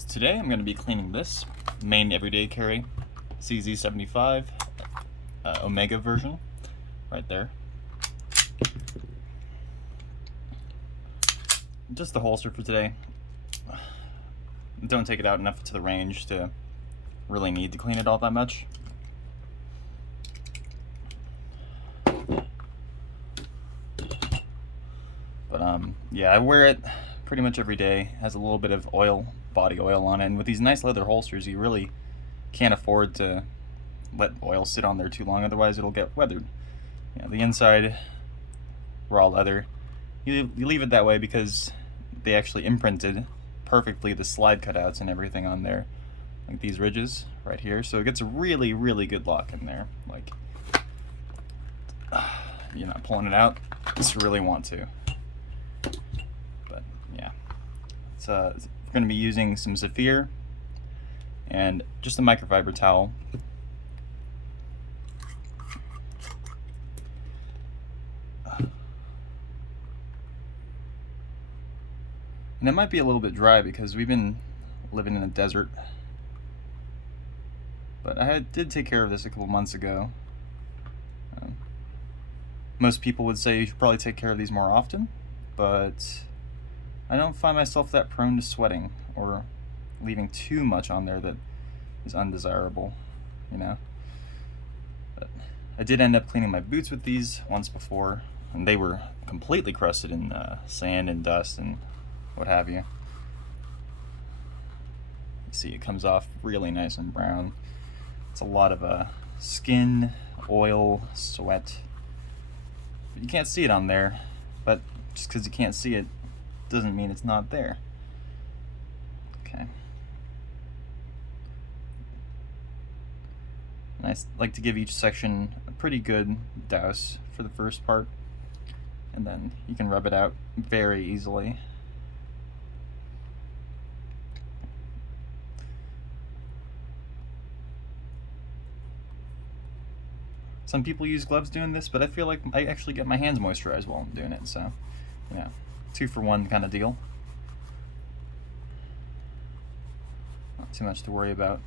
So today I'm going to be cleaning this main everyday carry CZ75 Omega version right there. Just the holster for today. Don't take it out enough to the range to really need to clean it all that much. But yeah, I wear it pretty much every day. It has a little bit of oil, body oil on it, and with these nice leather holsters you really can't afford to let oil sit on there too long, otherwise it'll get weathered. You know, the inside raw leather, you leave it that way because they actually imprinted perfectly the slide cutouts and everything on there, like these ridges right here, so it gets a really good lock in there. Like, you're not pulling it out unless you really want to. But yeah, we're going to be using some Saphir and just a microfiber towel. And it might be a little bit dry because we've been living in a desert. But I did take care of this a couple months ago. Most people would say you should probably take care of these more often, but I don't find myself that prone to sweating or leaving too much on there that is undesirable, you know. But I did end up cleaning my boots with these once before, and they were completely crusted in sand and dust and what have you. You see it comes off really nice and brown. It's a lot of skin, oil, sweat. You can't see it on there, but just because you can't see it doesn't mean it's not there. Okay. And I like to give each section a pretty good douse for the first part, and then you can rub it out very easily. Some people use gloves doing this, but I feel like I actually get my hands moisturized while I'm doing it, so yeah, 2-for-1 kind of deal. Not too much to worry about.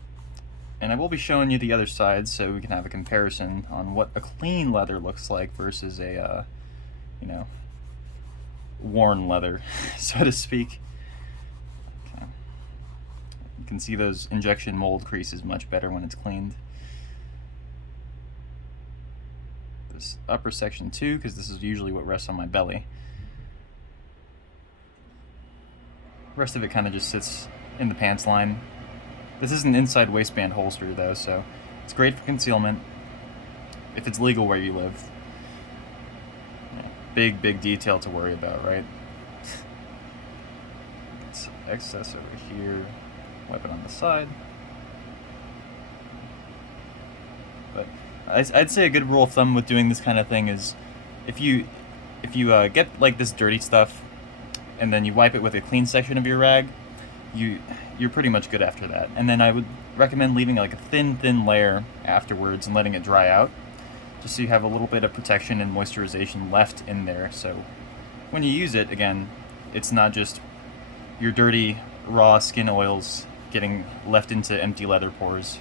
And I will be showing you the other side so we can have a comparison on what a clean leather looks like versus a, you know, worn leather, so to speak. Okay. You can see those injection mold creases much better when it's cleaned. This upper section too, because this is usually what rests on my belly. The rest of it kind of just sits in the pants line. This is an inside waistband holster though, so it's great for concealment if it's legal where you live. Yeah, big detail to worry about, right? It's excess over here. Wipe it on the side. But I'd say a good rule of thumb with doing this kind of thing is if you get like this dirty stuff and then you wipe it with a clean section of your rag, you're pretty much good after that. And then I would recommend leaving like a thin layer afterwards and letting it dry out, just so you have a little bit of protection and moisturization left in there, so when you use it again, it's not just your dirty raw skin oils getting left into empty leather pores.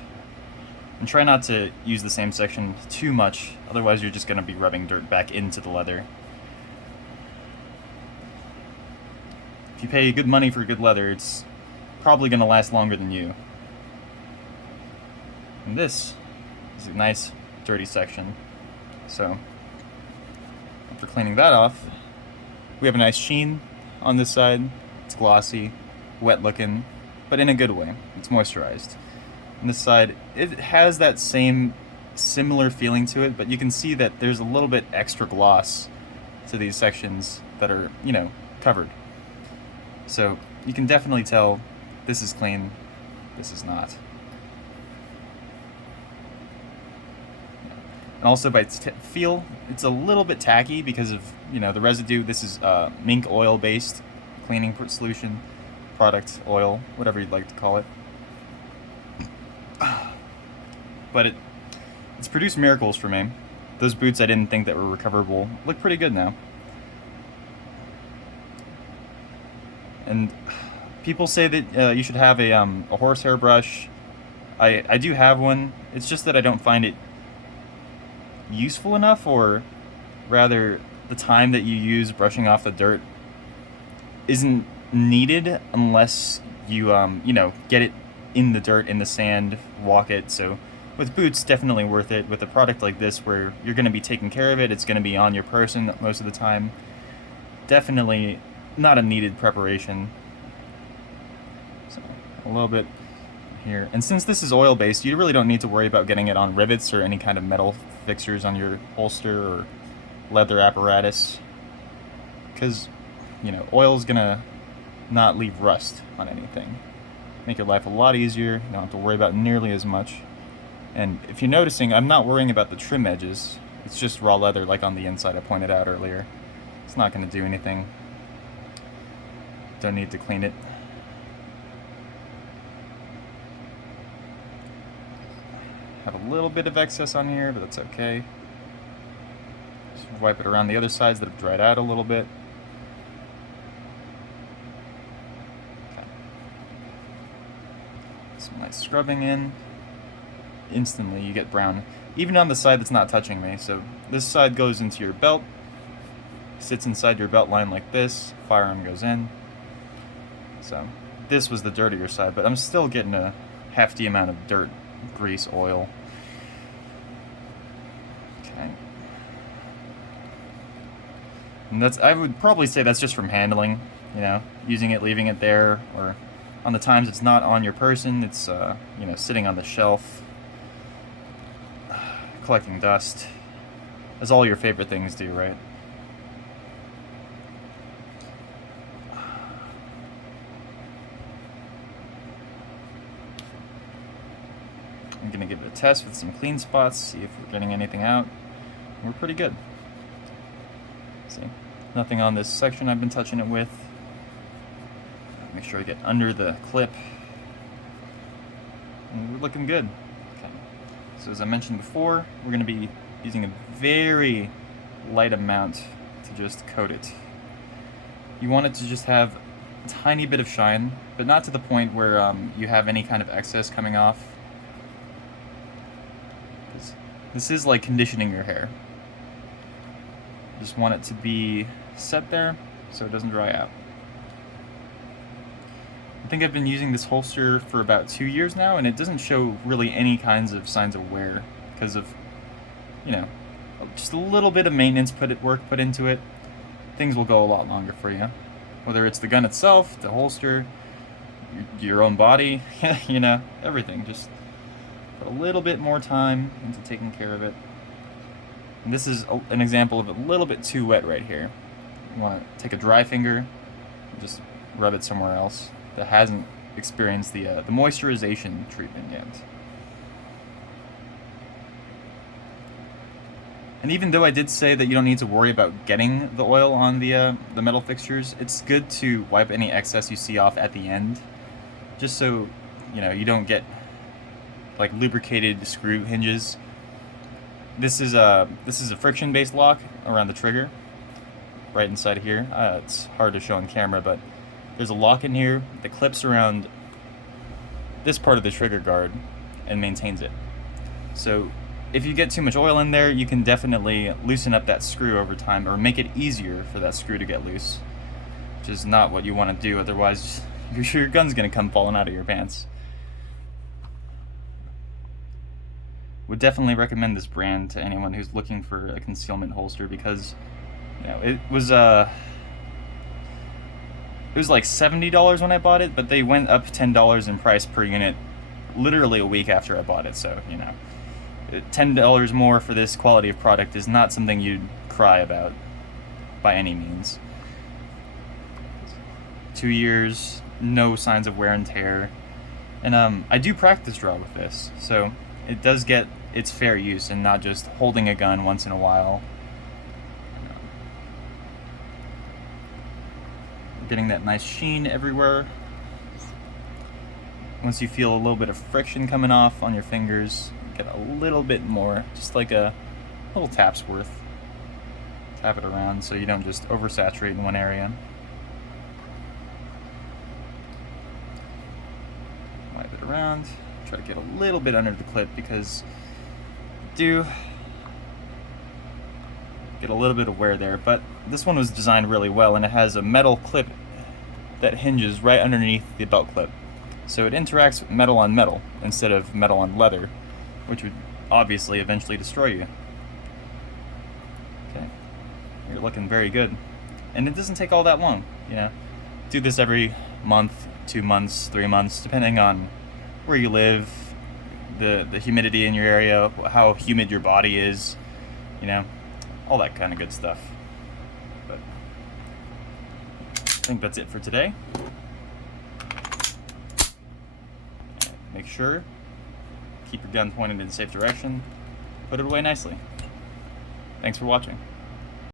And try not to use the same section too much, otherwise you're just going to be rubbing dirt back into the leather. If you pay good money for good leather, it's probably going to last longer than you. And this is a nice dirty section. So after cleaning that off, we have a nice sheen on this side. It's glossy, wet looking, but in a good way. It's moisturized. On this side, it has that same similar feeling to it, but you can see that there's a little bit extra gloss to these sections that are, you know, covered. So you can definitely tell this is clean, this is not. And also by feel, it's a little bit tacky because of, you know, the residue. This is mink oil based cleaning solution, product, oil, whatever you'd like to call it. But it's produced miracles for me. Those boots I didn't think that were recoverable look pretty good now. And People say that you should have a horsehair brush. I do have one. It's just that I don't find it useful enough, or rather, the time that you use brushing off the dirt isn't needed unless you you know, get it in the dirt, in the sand, walk it. So with boots, definitely worth it. With a product like this where you're going to be taking care of it, it's going to be on your person most of the time, definitely not a needed preparation. So a little bit here. And since this is oil based, you really don't need to worry about getting it on rivets or any kind of metal fixtures on your holster or leather apparatus, because, you know, oil is gonna not leave rust on anything. Make your life a lot easier. You don't have to worry about nearly as much. And if you're noticing, I'm not worrying about the trim edges. It's just raw leather like on the inside I pointed out earlier. It's not going to do anything. Don't need to clean it. Have a little bit of excess on here, but that's okay. Just wipe it around the other sides that have dried out a little bit. Okay. Some nice scrubbing in. Instantly you get brown, even on the side that's not touching me. So this side goes into your belt, sits inside your belt line like this, firearm goes in. So this was the dirtier side, but I'm still getting a hefty amount of dirt, grease, oil. Okay. And that's, I would probably say that's just from handling, you know, using it, leaving it there, or on the times it's not on your person, it's you know, sitting on the shelf, collecting dust, as all your favorite things do, right? I'm gonna give it a test with some clean spots, see if we're getting anything out. We're pretty good. See, nothing on this section I've been touching it with. Make sure I get under the clip. And we're looking good. Okay. So as I mentioned before, we're gonna be using a very light amount to just coat it. You want it to just have a tiny bit of shine, but not to the point where you have any kind of excess coming off. This is like conditioning your hair. Just want it to be set there so it doesn't dry out. I think I've been using this holster for about 2 years now, and it doesn't show really any kinds of signs of wear because of, you know, just a little bit of maintenance work put into it. Things will go a lot longer for you. Whether it's the gun itself, the holster, your own body, you know, everything. Just put a little bit more time into taking care of it. And this is an example of a little bit too wet right here. You want to take a dry finger and just rub it somewhere else that hasn't experienced the moisturization treatment yet. And even though I did say that you don't need to worry about getting the oil on the metal fixtures, it's good to wipe any excess you see off at the end, just so, you know, you don't get like lubricated screw hinges. This is a friction-based lock around the trigger, right inside of here. It's hard to show on camera, but there's a lock in here that clips around this part of the trigger guard and maintains it. So if you get too much oil in there, you can definitely loosen up that screw over time, or make it easier for that screw to get loose, which is not what you want to do. Otherwise, your gun's going to come falling out of your pants. Would definitely recommend this brand to anyone who's looking for a concealment holster, because, you know, it was like $70 when I bought it, but they went up $10 in price per unit literally a week after I bought it. So, you know, $10 more for this quality of product is not something you'd cry about by any means. 2 years, no signs of wear and tear, and I do practice draw with this, so it does get its fair use and not just holding a gun once in a while. Getting that nice sheen everywhere. Once you feel a little bit of friction coming off on your fingers, get a little bit more, just like a little tap's worth. Tap it around so you don't just oversaturate in one area. around. Try to get a little bit under the clip because do get a little bit of wear there, but this one was designed really well, and it has a metal clip that hinges right underneath the belt clip. So it interacts with metal on metal instead of metal on leather, which would obviously eventually destroy you. Okay, you're looking very good. And it doesn't take all that long, you know. Do this every month, 2 months, 3 months, depending on where you live, the humidity in your area, how humid your body is, you know, all that kind of good stuff. But I think that's it for today. Make sure, keep your gun pointed in a safe direction, put it away nicely. Thanks for watching.